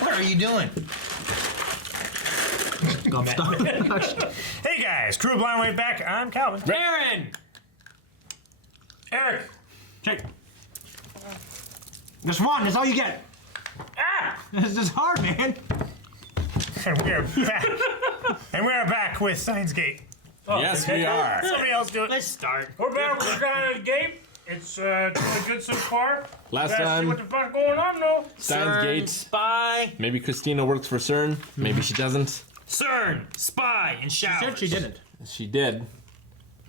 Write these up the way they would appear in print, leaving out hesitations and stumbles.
What are you doing? Hey guys, Crew Blind Wave back. I'm Calvin. Aaron! Eric. Take. Just one, that's all you get. Ah! This is hard, man. And we are back. And we are back with Steins Gate. Oh, Yes, we are. Somebody else do it. Let's start. We're back with Steins Gate. It's really good so far. Last Gotta see time, what the fuck's going on though. Steins Gate. Spy. Maybe Christina works for CERN. Maybe she doesn't. CERN. Spy. And showers. She said she didn't. She did.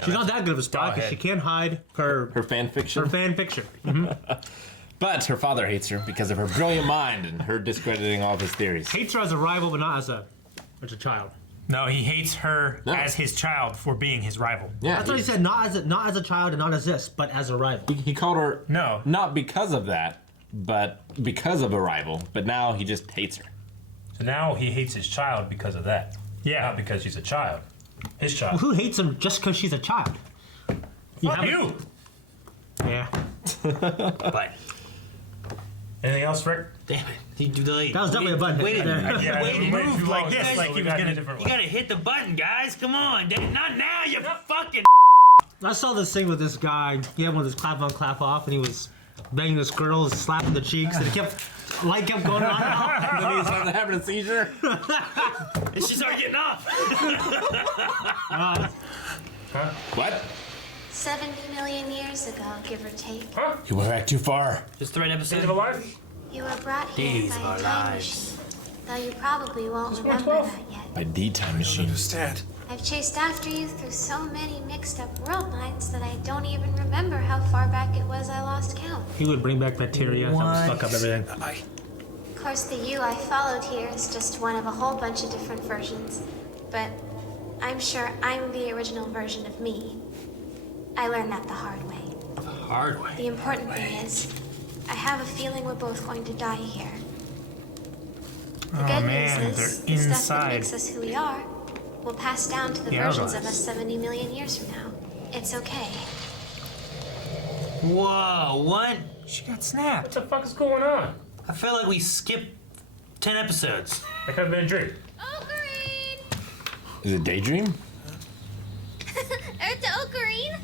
She's not that good of a spy because she can't hide her fan fiction. fan fiction. But her father hates her because of her brilliant mind and her discrediting all of his theories. Hates her as a rival, but not as a child. No, he hates her as his child for being his rival. Yeah, That's what he said. Not as a child and not as this, but as a rival. he called her No. not because of that, but because of a rival. But now he just hates her. So now he hates his child because of that. Yeah. Not because she's a child. His child. Who hates him just because she's a child? Fuck you. Yeah. But Anything else, Rick? damn it, he delayed. That was definitely a button. Wait, there. Yeah, Wait, he moved too like long. this, Guys, like we he was got gonna. a different You gotta hit the button, guys. Come on, not now. You fucking. I saw this thing with this guy. He had one of those clap on, clap off, and he was banging this girl, slapping the cheeks, and it light kept going on and off. And then he started having a seizure. And she started getting off. What? 70 million years ago, give or take, You went back too far. Just the right End of a episode. life? you were brought here These by are a time lies. machine. Though you probably won't Just remember 112? that yet. By D-Time Machine. Understand? I've chased after you through so many mixed up world lines that I don't even remember how far back it was I lost count. He would bring back bacteria that would What? suck up everything. Of course, the you I followed here is just one of a whole bunch of different versions. But I'm sure I'm the original version of me. I learned that the hard way. Hard way. The important thing is, I have a feeling we're both going to die here. The Oh, good man, news is, they're the stuff that inside. makes us who we are will pass down to the The versions hourglass. of us 70 million years from now. It's okay. Whoa, what? She got snapped. What the fuck is going on? I feel like we skipped 10 episodes. That could have been a dream. Ocarine! Is it Daydream? Earth to Ocarine!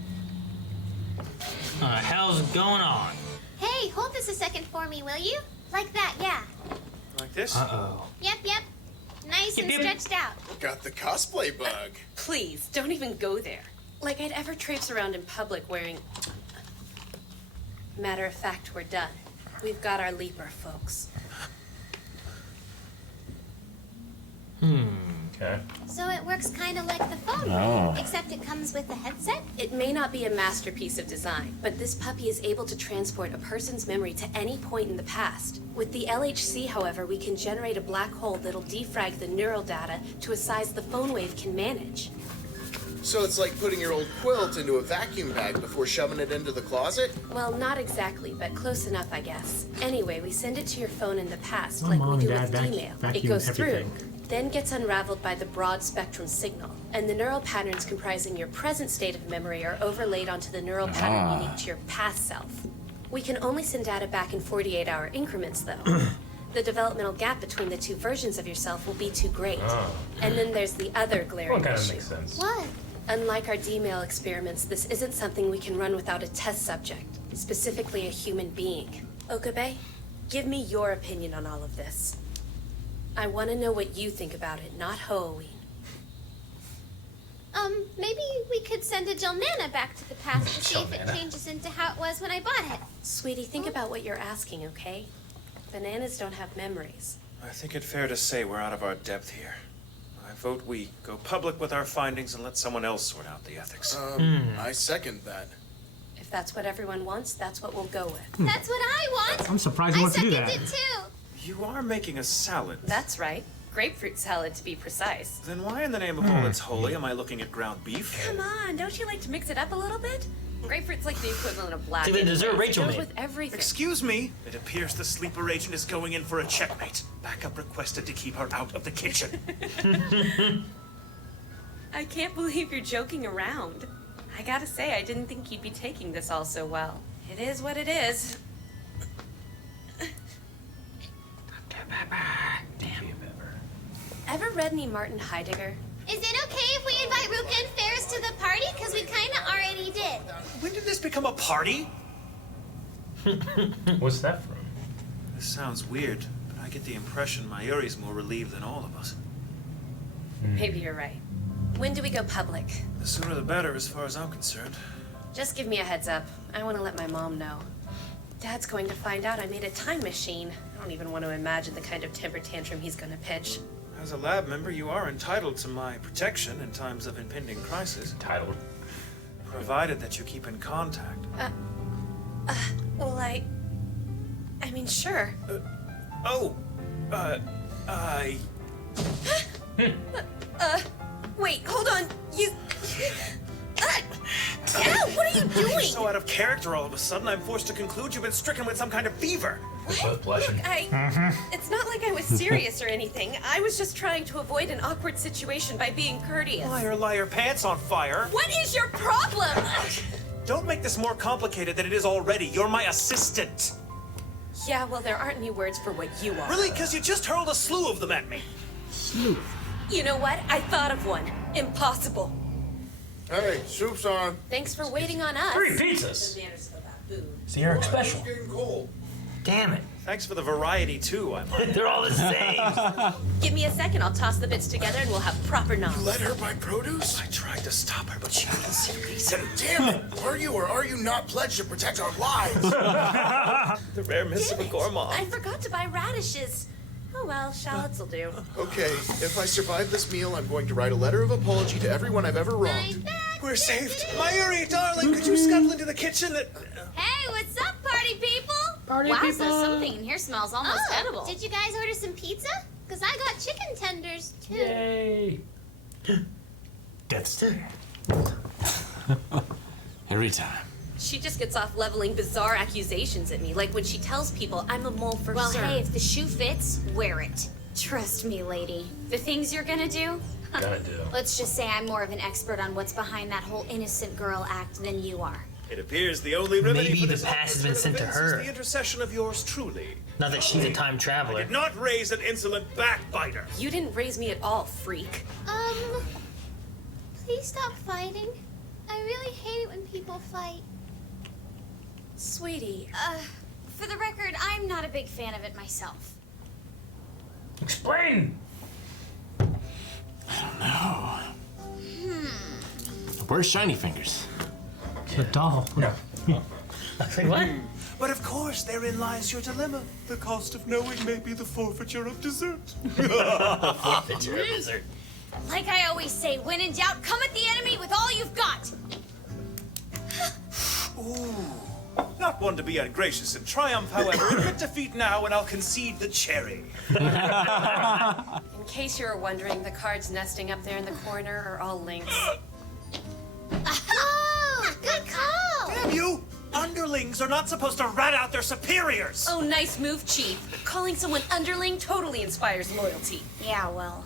What the hell's going on? Hey, hold this a second for me, will you? Like that, yeah. Like this? Uh-oh. Yep. Nice and Yep. stretched out. Got the cosplay bug. Please, don't even go there. Like I'd ever traipse around in public wearing... Matter of fact, we're done. We've got our leaper, folks. Okay. So it works kind of like the phone, Oh. except it comes with a headset? It may not be a masterpiece of design, but this puppy is able to transport a person's memory to any point in the past. With the LHC, however, we can generate a black hole that'll defrag the neural data to a size the phone wave can manage. So it's like putting your old quilt into a vacuum bag before shoving it into the closet? Well, not exactly, but close enough, I guess. Anyway, we send it to your phone in the past, My like mom we do and with dad email. It vacuum goes everything. through, then gets unraveled by the broad spectrum signal, and the neural patterns comprising your present state of memory are overlaid onto the neural pattern unique to your past self. We can only send data back in 48-hour increments, though. The developmental gap between the two versions of yourself will be too great. And then there's the other glaring Well, kind of issue. makes sense. What? Unlike our D-mail experiments, this isn't something we can run without a test subject, specifically a human being. Okabe, give me your opinion on all of this. I want to know what you think about it, not Halloween. Maybe we could send a Nana back to the past to see if it changes into how it was when I bought it. Sweetie, think about what you're asking, okay? Bananas don't have memories. I think it's fair to say we're out of our depth here. I vote we go public with our findings and let someone else sort out the ethics. I second that. If that's what everyone wants, that's what we'll go with. That's what I want. I'm surprised he I wants to do second that. it too. You are making a salad. That's right. Grapefruit salad, to be precise. Then why in the name of all that's holy am I looking at ground beef? Come on, don't you like to mix it up a little bit? Grapefruit's like the equivalent of black. It's like the anyways. dessert It Rachel goes made. with everything. Excuse me? It appears the sleeper agent is going in for a checkmate. Backup requested to keep her out of the kitchen. I can't believe you're joking around. I gotta say, I didn't think you'd be taking this all so well. It is what it is. Ever read any Martin Heidegger? Is it okay if we invite Ruka and Ferris to the party? Because we kind of already did. When did this become a party? What's that from? This sounds weird, but I get the impression Mayuri's more relieved than all of us. Maybe you're right. When do we go public? The sooner the better, as far as I'm concerned. Just give me a heads up. I want to let my mom know. Dad's going to find out I made a time machine. I don't even want to imagine the kind of temper tantrum he's going to pitch. As a lab member, you are entitled to my protection in times of impending crisis. Titled. Provided that you keep in contact. Well, I mean, sure. Wait, hold on. You... Ow, what are you doing? So out of character all of a sudden, I'm forced to conclude you've been stricken with some kind of fever. They're both blushing. It's not like I was serious or anything. I was just trying to avoid an awkward situation by being courteous. Liar, liar, pants on fire. What is your problem? Don't make this more complicated than it is already. You're my assistant. Yeah, well, there aren't any words for what you are. Really? Because you just hurled a slew of them at me. You know what? I thought of one. Impossible. Hey, soup's on. Thanks for waiting on us. 3 pizzas. Manners of that food. It's the Eric special. It's getting cold. Damn it. Thanks for the variety, too, I might. They're all the same. Give me a second. I'll toss the bits together and we'll have proper knowledge. Let her buy produce? I tried to stop her, but she wouldn't see reason. Damn it! Are you or are you not pledged to protect our lives? The rare miss of a gourmand. I forgot to buy radishes. Oh well, shallots will do. Okay, if I survive this meal, I'm going to write a letter of apology to everyone I've ever wronged. We're saved. Mayuri, darling, could you scuttle into the kitchen? Hey, what's up, party people? Wowza, something in here smells almost edible. Did you guys order some pizza? Because I got chicken tenders, too. Yay. Death stare. Every time. She just gets off leveling bizarre accusations at me, like when she tells people I'm a mole for Well, CERN. hey, if the shoe fits, wear it. Trust me, lady. The things you're gonna do, Gonna do. let's just say I'm more of an expert on what's behind that whole innocent girl act than you are. It appears the only remedy Maybe for the this past has been awkward sent to events her. is the intercession of yours truly. Not that she's a time I traveler. did not raise an insolent backbiter. You didn't raise me at all, freak. Please stop fighting. I really hate it when people fight. Sweetie, For the record, I'm not a big fan of it myself. Explain. Where's Shiny Fingers? The doll. No. I was like, what? But of course, therein lies your dilemma. The cost of knowing may be the forfeiture of dessert. Forfeiture of dessert. Like I always say, when in doubt, come at the enemy with all you've got. Not one to be ungracious in triumph, however. Admit defeat now, and I'll concede the cherry. in case you were wondering, the cards nesting up there in the corner are all links. Oh, good call. Damn you! Underlings are not supposed to rat out their superiors. Oh, nice move, Chief. Calling someone underling totally inspires loyalty. Yeah, well,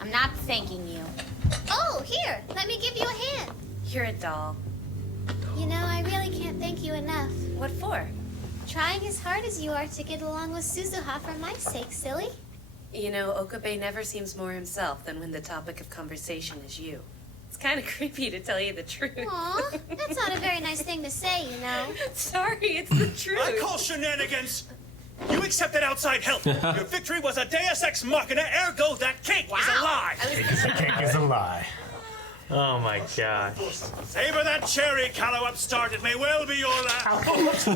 I'm not thanking you. Oh, here, let me give you a hand. You're a doll. You know, I really can't thank you enough. What for? Trying as hard as you are to get along with Suzuha for my sake, silly. You know, Okabe never seems more himself than when the topic of conversation is you. It's kind of creepy to tell you the truth. Aw, that's not a very nice thing to say, you know. Sorry, it's the truth. I call shenanigans. You accepted outside help. Your victory was a deus ex machina, ergo that cake is a lie. The cake is a lie. Oh my god. Savor that cherry, callow upstart. It may well be your last.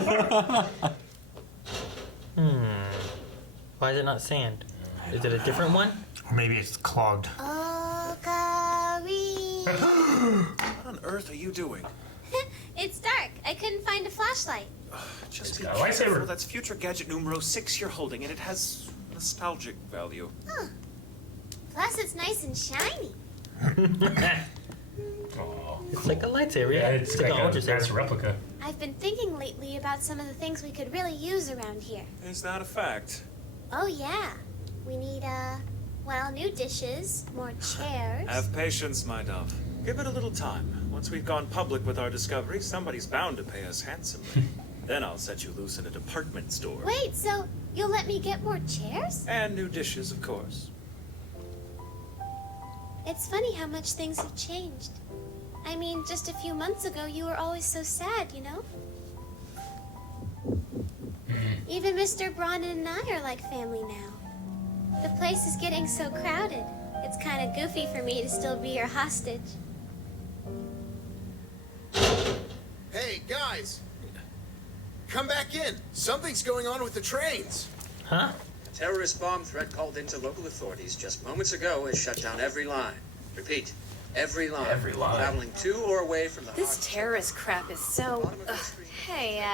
Why is it not sand? Is it a different one? Or maybe it's clogged. Okari. What on earth are you doing? It's dark. I couldn't find a flashlight. Just be got a lightsaber. careful. That's future gadget numero 6 you're holding, and it has nostalgic value. Plus, it's nice and shiny. Oh. It's like a lightsaber. Yeah, Yeah, it's like like an a ultra nice saber. replica. I've been thinking lately about some of the things we could really use around here. Is that a fact? Oh, yeah. We need, well, new dishes, more chairs. Have patience, my dove. Give it a little time. Once we've gone public with our discovery, somebody's bound to pay us handsomely. Then I'll set you loose in a department store. Wait, so you'll let me get more chairs? And new dishes, of course. It's funny how much things have changed. I mean, just a few months ago, you were always so sad, you know? Even Mr. Brandon and I are like family now. The place is getting so crowded. It's kind of goofy for me to still be your hostage. Hey, guys! Come back in. Something's going on with the trains. Huh? A terrorist bomb threat called into local authorities just moments ago has shut down every line. Repeat, every line. Every line. Traveling to or away from the This terrorist crap is so. Hey,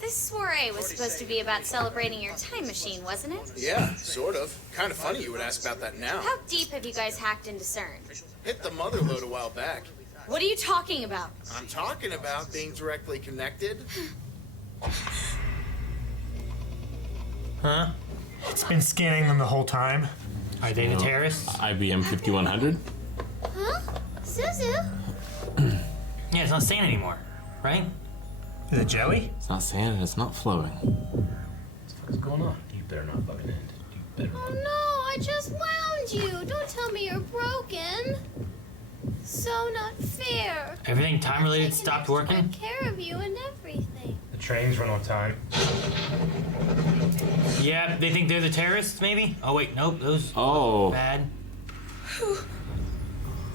this soiree was supposed to be about celebrating your time machine, wasn't it? Yeah, sort of. Kind of funny you would ask about that now. How deep have you guys hacked into CERN? Hit the mother lode a while back. What are you talking about? I'm talking about being directly connected. Huh? It's been scanning them the whole time. Are they the terrorists? IBM 5100. Huh? Suzu? Yeah, it's not saying anymore, right? Is it jelly? It's not sand and it's not flowing. What's going on? You better not fucking end. You better Oh not. no, I just wound you. Don't tell me you're broken. So not fair. Everything time-related Taking stopped extra working? care of you and everything. The trains run on time. Yeah, they think they're the terrorists, maybe? Oh, wait, nope, those Oh. bad.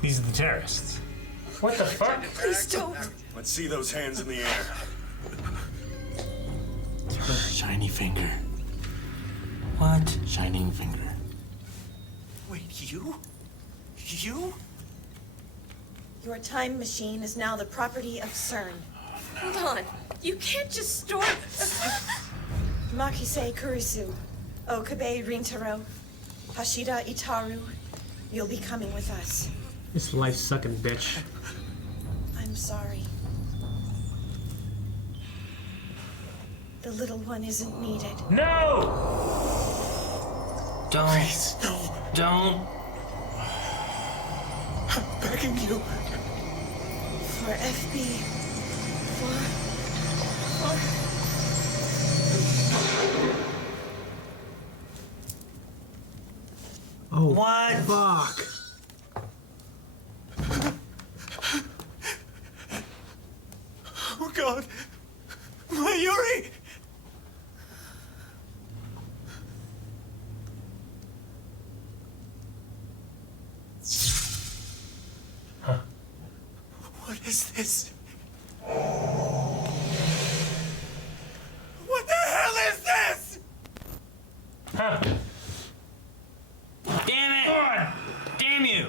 These are the terrorists. What the fuck? Please don't. Let's see those hands in the air. Shiny finger. What? Shining finger. Wait, you? You? Your time machine is now the property of CERN. Hold on. You can't just store. Makise Kurisu, Okabe Rintaro, Hashida Itaru, you'll be coming with us. This life-sucking bitch. I'm sorry. The little one isn't needed. No! Don't. Please, no. Don't. I'm begging you. For FB. For... Oh, What? fuck. Oh God. Mayuri! What is this? What the hell is this? Huh. Damn it! Damn you!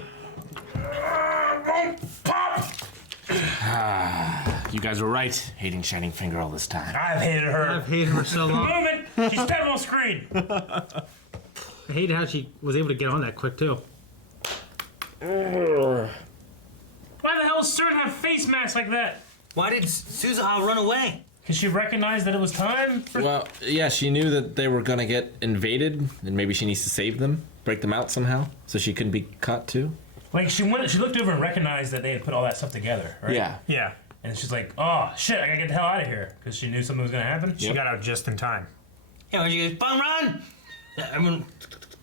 You guys were right, hating Shining Finger all this time. I've hated her. I've hated her so long. Moving! She's stepping on screen! I hate how she was able to get on that quick, too. Why the hell does CERN have face masks like that? Why did Suzuha run away? Because she recognized that it was time for... Well, yeah, she knew that they were gonna get invaded, and maybe she needs to save them, break them out somehow, so she couldn't be caught too. Like, she looked over and recognized that they had put all that stuff together, right? Yeah. Yeah. And she's like, oh, shit, I gotta get the hell out of here. Because she knew something was gonna happen. She Yep. got out just in time. Yeah, when she goes, bum run! I mean,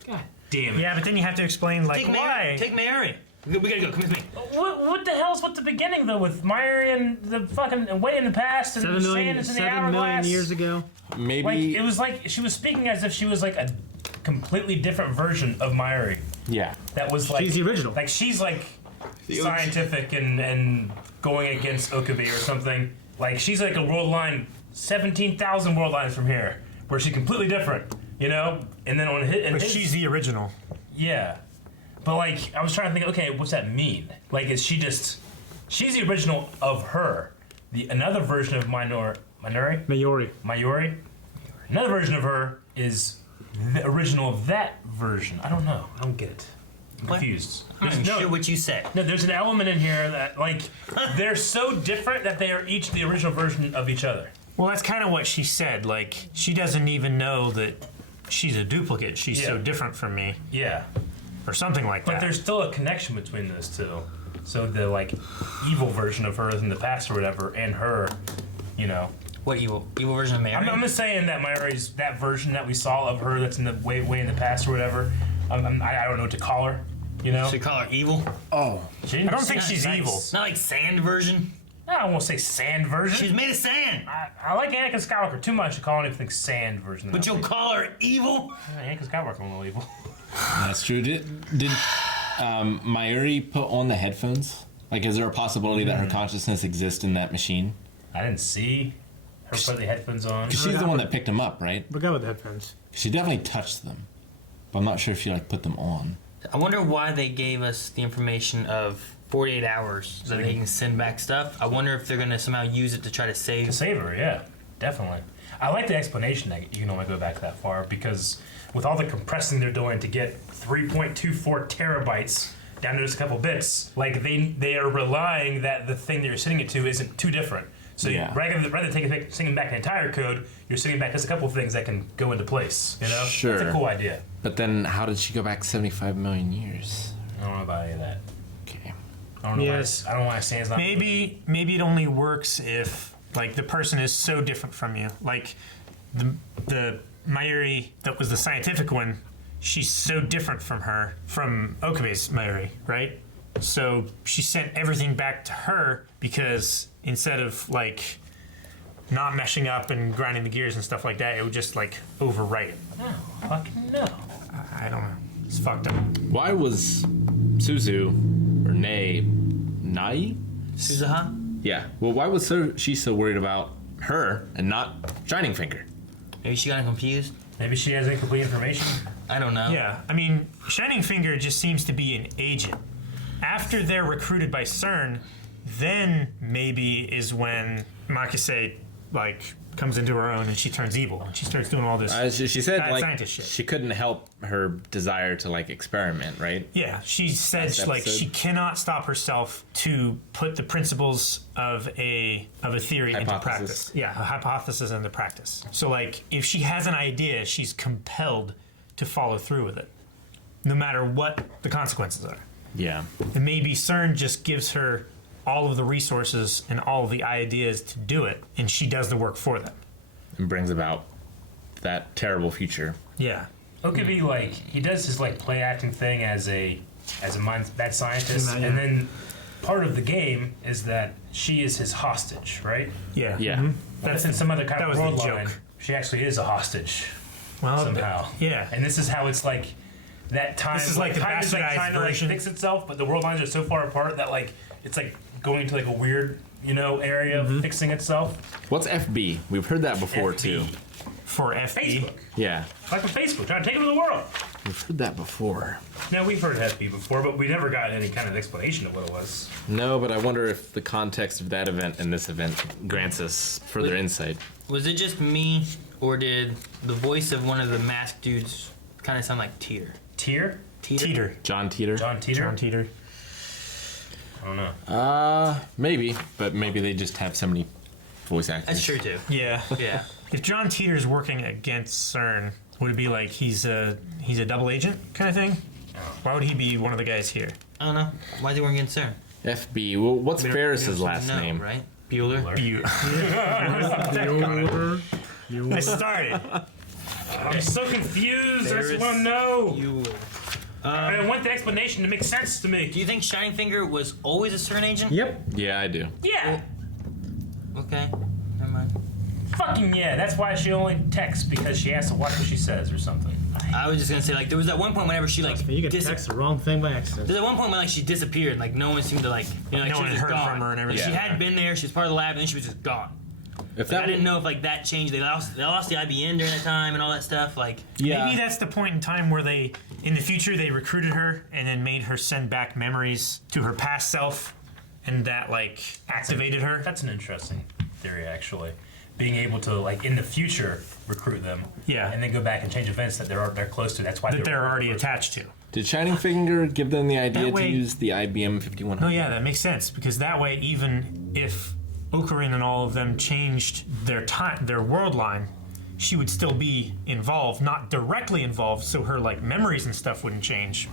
God damn it. Yeah, but then you have to explain, like, Take why. Mary. Take Mary. We gotta go. Come with me. What the hell's with the beginning, though, with Myri and the fucking way in the past and 7 million, Sand is in the 7 million hourglass? years ago. Maybe. Like, it was like she was speaking as if she was like a completely different version of Myri. Yeah. That was like... She's the original. Like, she's like scientific and going against Okabe or something. Like, she's like a world line, 17,000 world lines from here, where she's completely different, you know? And then on his... But she's the original. Yeah. But, like, I was trying to think, okay, what's that mean? Like, is she just... She's the original of her. Another version of Mayuri? Another version of her is the original of that version. I don't know. I don't get it. I'm confused. I'm not even sure what you said. No, there's an element in here that, like, they're so different that they are each the original version of each other. Well, that's kind of what she said. Like, she doesn't even know that she's a duplicate. She's so different from me. Yeah. Or something like that. But there's still a connection between those two. So the, like, evil version of her in the past or whatever, and her, you know. What evil? Evil version of Mary? I'm just saying that Mayuri's, that version that we saw of her that's in the way in the past or whatever, I don't know what to call her. You know? Should call her evil? Oh. She I didn't don't think seem she's nice. evil. Not like sand version? I won't say sand version. She's made of sand. I like Anakin Skywalker too much to call anything sand version. But you'll call her evil? Anakin Skywalker a little evil. That's true. Did Mayuri put on the headphones? Like, is there a possibility that her consciousness exists in that machine? I didn't see her put the headphones on. Because she's the one that picked them up, right? We'll go with the headphones. She definitely touched them. But I'm not sure if she, like, put them on. I wonder why they gave us the information of 48 hours so they can send back stuff. I wonder if they're going to somehow use it to try to save... To save her, yeah. Definitely. I like the explanation that you can only go back that far because with all the compressing they're doing to get 3.24 terabytes down to just a couple bits, like they are relying that the thing that you're sending it to isn't too different. So rather than sending back the entire code, you're sending back just a couple of things that can go into place. You know, Sure. That's a cool idea. But then, how did she go back 75 million years? I don't know about any of that. Okay. I don't know. I don't know why Stan's not. Maybe it only works if like the person is so different from you. Like the Mayuri that was the scientific one, she's so different from Okabe's Mayuri, right? So she sent everything back to her because instead of like not meshing up and grinding the gears and stuff like that, it would just like overwrite it. No, fucking no. I don't know. It's fucked up. Why was Suzu or Nai? Suzuha? Yeah. Well, why was she so worried about her and not Shining Finger? Maybe she got confused. Maybe she has incomplete information. I don't know. Yeah, I mean, Shining Finger just seems to be an agent. After they're recruited by CERN, then maybe is when Makise like comes into her own and she turns evil and she starts doing all this. She said bad like scientist shit. she couldn't help her desire to like experiment, right? Yeah, she said Last like episode. she cannot stop herself to put the principles of a theory into Hypothesis. practice. Yeah, a hypothesis into practice. So like if she has an idea, she's compelled to follow through with it, no matter what the consequences are. Yeah. And maybe CERN just gives her all of the resources and all of the ideas to do it, and she does the work for them. And brings about that terrible future. Yeah. Okabe, like, he does his like play acting thing as a bad scientist, and then part of the game is that she is his hostage, right? Yeah. Yeah. Mm-hmm. That's in some other kind that of was world the line. joke. She actually is a hostage. Well, somehow. Yeah. And this is how it's like that time. This is like the time is like bastardized trying to like version. fix itself, but the world lines are so far apart that like it's like going into like a weird, area of fixing itself. What's FB? We've heard that before FB. too. For FB. Facebook. Yeah. Like on Facebook, trying to take over the world. We've heard that before. Yeah, we've heard FB before, but we never got any kind of explanation of what it was. No, but I wonder if the context of that event and this event grants us further insight. Was it just me, or did the voice of one of the masked dudes kind of sound like Teeter? Teeter? Teeter. John Teeter? John Teeter? John Teeter. I don't know. Maybe, but maybe they just have so many voice actors. That's true too. Yeah. Yeah. If John Teeter's working against CERN, would it be like he's a double agent kind of thing? Why would he be one of the guys here? I don't know. Why they weren't getting CERN? FB. Well, what's Ferris's last name? Right? Bueller. I started. I'm so confused. I just want to know. I want the explanation to make sense to me. Do you think Shining Finger was always a CERN agent? Yep. Yeah, I do. Yeah. Okay. Never mind. Fucking yeah. That's why she only texts, because she has to watch what she says or something. I was just gonna say, like, there was that one point whenever she like You can text the wrong thing by accident. There's that one point when like she disappeared, like no one seemed to like like No she one was just heard gone. from her and everything. Like, she Yeah. had been there, she was part of the lab, and then she was just gone. If Like, I didn't know if like that changed. They lost the IBN during that time and all that stuff. Like Maybe that's the point in time where they, in the future, they recruited her and then made her send back memories to her past self, and that like activated her. That's an interesting theory, actually. Being able to, like, in the future, recruit them. Yeah. And then go back and change events that they're close to. That's why That they're already attached to. Did Shining Finger give them the idea That way- to use the IBM 5100? No, yeah, that makes sense because that way, even if Ocarin and all of them changed their world line, she would still be involved, not directly involved, so her like memories and stuff wouldn't change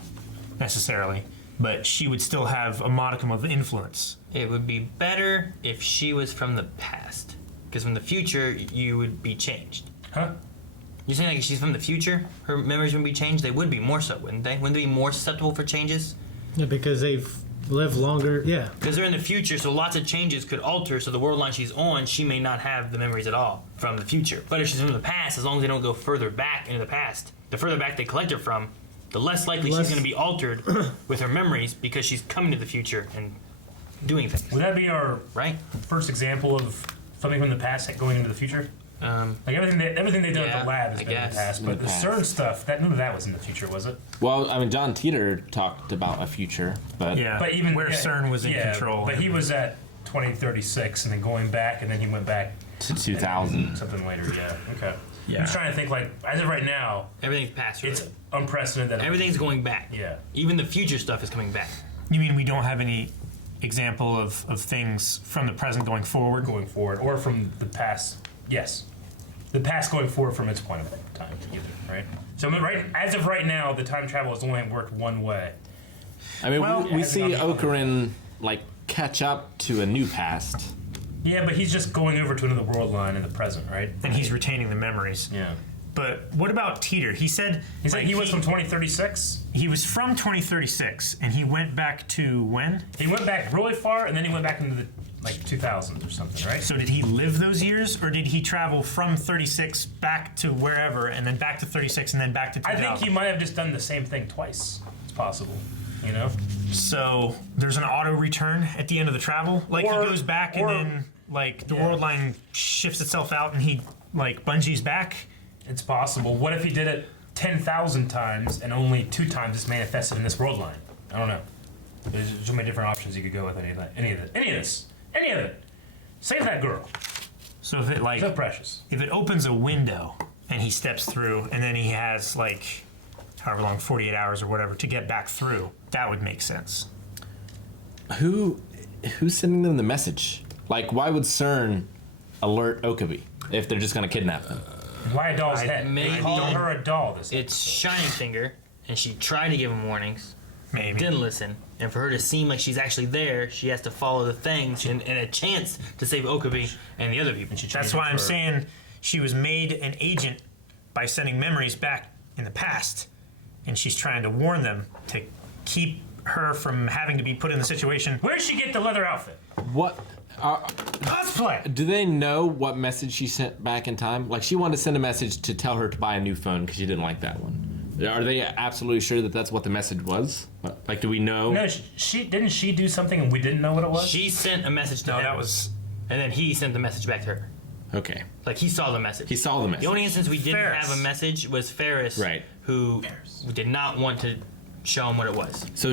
necessarily, but she would still have a modicum of influence. it would be better if she was from the past, because from the future you would be changed. Huh? You're saying like if she's from the future, her memories would be changed? They would be more so, wouldn't they? Wouldn't they be more susceptible for changes? Yeah, because they've lived longer. Yeah. Because they're in the future, so lots of changes could alter. So the world line she's on, she may not have the memories at all from the future. But if she's from the past, as long as they don't go further back into the past, the further back they collect her from, the less likely she's going to be altered with her memories because she's coming to the future and doing things. Would that be our first example of something from the past going into the future? Like everything they've done at the lab has been in the past, but the CERN stuff, none of that was in the future, was it? Well, I mean, John Teeter talked about a future, but but even where CERN was in control. But he was at 2036, and then going back, and then he went back to 2000, something later. Yeah. Okay. Yeah. I'm trying to think. Like as of right now, everything's past. It's unprecedented. Everything's going back. Yeah. Even the future stuff is coming back. You mean we don't have any example of things from the present going forward? Going forward, or from the past? Yes. The past going forward from its point of time, either, right? So as of right now, the time travel has only worked one way. I mean, we see Ocarin like catch up to a new past. Yeah, but he's just going over to another world line in the present, right? And he's retaining the memories. Yeah. But what about Teeter? He said he was from 2036. He was from 2036, and he went back to when? He went back really far, and then he went back into the 2000s or something, right? So did he live those years, or did he travel from 36 back to wherever, and then back to 36, and then back to 2000? I think he might have just done the same thing twice. It's possible, you know? So there's an auto return at the end of the travel? Like he goes back and then the world line shifts itself out and he bungees back? It's possible. What if he did it 10,000 times and only 2 times it's manifested in this world line? I don't know. There's so many different options you could go with any of it. Save that girl. So if it so precious. If it opens a window and he steps through and then he has however long, 48 hours or whatever to get back through, that would make sense. Who's sending them the message? Like, why would CERN alert Okabe if they're just gonna kidnap them? Why a doll's head? Maybe call her a doll. It's Shining Finger, and she tried to give him warnings. Maybe. Didn't listen. And for her to seem like she's actually there, she has to follow the things and a chance to save Okabe and the other people. That's why I'm saying she was made an agent by sending memories back in the past, and she's trying to warn them to keep her from having to be put in the situation. Where did she get the leather outfit? What? Cosplay! Do they know what message she sent back in time? Like, she wanted to send a message to tell her to buy a new phone because she didn't like that one. Are they absolutely sure that that's what the message was? Like, do we know? No, didn't she do something and we didn't know what it was? She sent a message to him. That was... And then he sent the message back to her. Okay. Like, he saw the message. He saw the message. The only instance we didn't have a message was Ferris, who did not want to show him what it was. So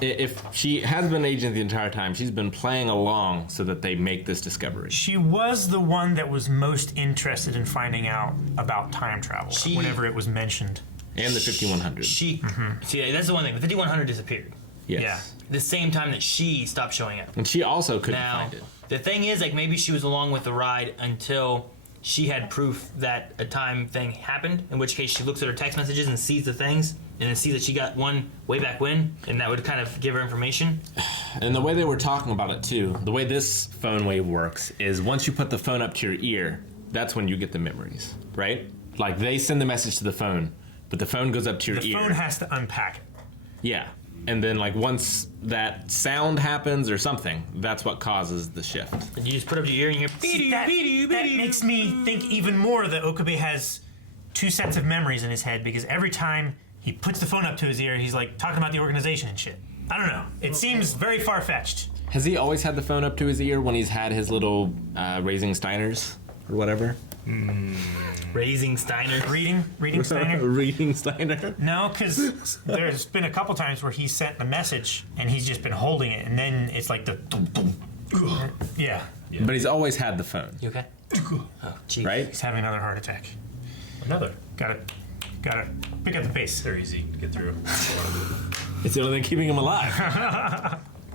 if she has been an agent the entire time, she's been playing along so that they make this discovery. She was the one that was most interested in finding out about time travel whenever it was mentioned. And the 5100. See, that's the one thing. The 5100 disappeared. Yes. Yeah. The same time that she stopped showing up. And she also couldn't find it. The thing is, maybe she was along with the ride until she had proof that a time thing happened, in which case she looks at her text messages and sees the things, and then sees that she got one way back when, and that would kind of give her information. And the way they were talking about it, too, the way this phone wave works is once you put the phone up to your ear, that's when you get the memories, right? Like, they send the message to the phone, but the phone goes up to your ear. The phone has to unpack it. Yeah. And then, once that sound happens or something, that's what causes the shift. And you just put up your ear and you're... That makes me think even more that Okabe has 2 sets of memories in his head, because every time he puts the phone up to his ear, he's, talking about the organization and shit. I don't know. It seems very far-fetched. Has he always had the phone up to his ear when he's had his little raising Steiners or whatever? Raising Steiner? Reading Steiner? Reading Steiner? No, because there's been a couple times where he sent a message and he's just been holding it, and then it's like the... Yeah. But he's always had the phone. You okay? Oh, geez. Right? He's having another heart attack. Another? Got it. Pick up the pace. They're easy to get through. It's the only thing keeping him alive.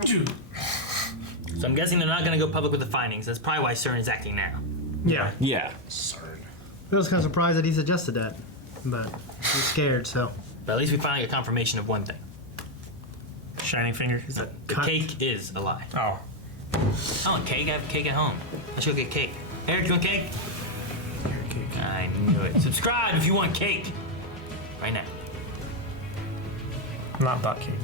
So I'm guessing they're not going to go public with the findings. That's probably why CERN is acting now. Yeah. Yeah. CERN. I was kind of surprised that he suggested that, but he's scared, so. But at least we finally got confirmation of one thing. Shining Finger? The cake is a lie. Oh. I want cake. I have cake at home. Let's go get cake. Eric, you want cake? Cake. cake. I knew it. Subscribe if you want cake. Right now. Not butt cake.